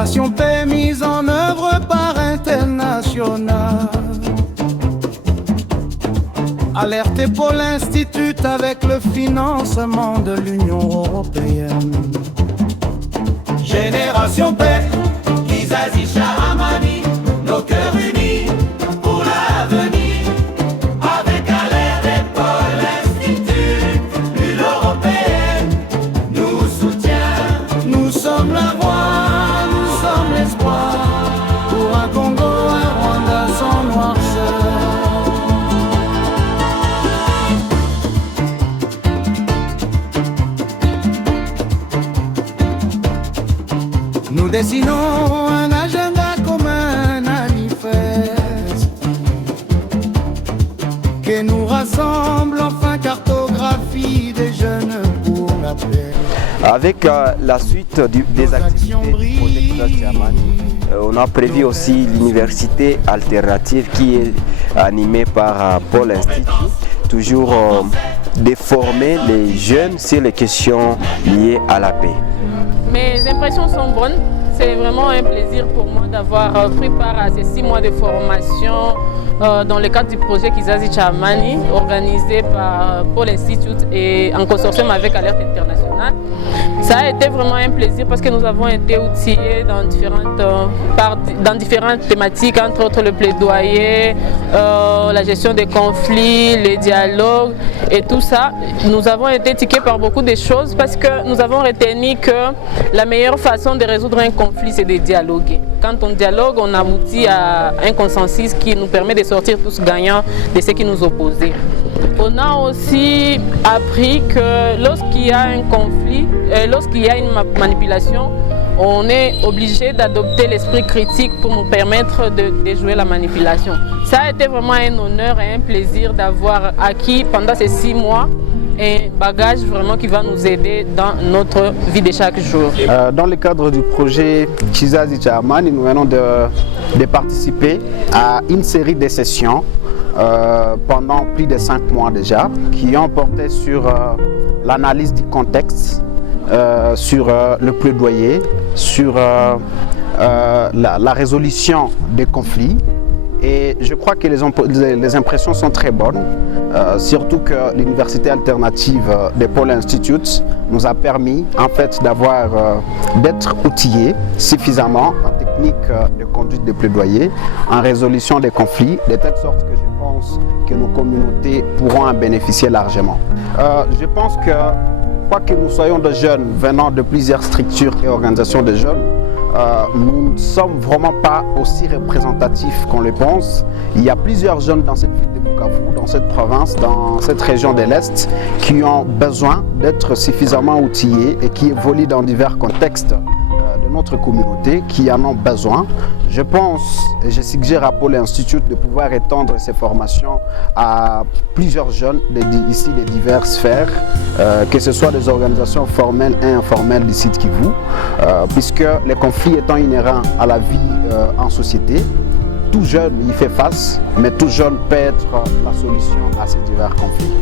Génération Paix mise en œuvre par International. Alerté pour l'Institut avec le financement de l'Union européenne. Génération Paix, Kizazi Shahamani, nos cœurs unis pour l'avenir. Avec alerte et pour l'Institut, l'Union européenne nous soutient. Nous sommes la voix, nous sommes l'espoir pour un Congo, un Rwanda sans noirceur. Nous dessinons un agenda comme un manifeste qui nous rassemble, enfin cartographie des jeunes pour la paix. Avec la suite des activités du projet Kizazi Cha-Amani, on a prévu aussi l'université alternative qui est animée par Paul Institute, toujours de former les jeunes sur les questions liées à la paix. Mes impressions sont bonnes. C'est vraiment un plaisir pour moi d'avoir pris part à ces 6 mois de formation dans le cadre du projet Kizazi Cha-Amani organisé par Paul Institute et en consortium avec Alerte International. Ça a été vraiment un plaisir parce que nous avons été outillés dans différentes thématiques, entre autres le plaidoyer, la gestion des conflits, les dialogues et tout ça. Nous avons été tiqués par beaucoup de choses parce que nous avons retenu que la meilleure façon de résoudre un conflit, c'est de dialoguer. Quand on dialogue, on aboutit à un consensus qui nous permet de sortir tous gagnants de ce qui nous opposait. On a aussi appris que lorsqu'il y a un conflit, lorsqu'il y a une manipulation, on est obligé d'adopter l'esprit critique pour nous permettre de déjouer la manipulation. Ça a été vraiment un honneur et un plaisir d'avoir acquis pendant ces 6 mois un bagage vraiment qui va nous aider dans notre vie de chaque jour. Dans le cadre du projet Kizazi Cha-Amani, nous venons de participer à une série de sessions pendant plus de 5 mois déjà, qui ont porté sur l'analyse du contexte, sur le plaidoyer, sur la résolution des conflits. Et je crois que les impressions sont très bonnes, surtout que l'université alternative de Paul Institute nous a permis en fait d'être outillés suffisamment en technique de conduite de plaidoyer, en résolution des conflits, de telle sorte que je pense que nos communautés pourront en bénéficier largement. Je pense que quoi que nous soyons des jeunes venant de plusieurs structures et organisations de jeunes, nous ne sommes vraiment pas aussi représentatifs qu'on le pense. Il y a plusieurs jeunes dans cette ville de Bukavu, dans cette province, dans cette région de l'Est, qui ont besoin d'être suffisamment outillés et qui évoluent dans divers contextes de notre communauté, qui en ont besoin. Je pense et je suggère à Paul Institute de pouvoir étendre ces formations à plusieurs jeunes ici de diverses sphères, que ce soit des organisations formelles et informelles du site Kivu, puisque les conflits étant inhérents à la vie en société, tout jeune y fait face, mais tout jeune peut être la solution à ces divers conflits.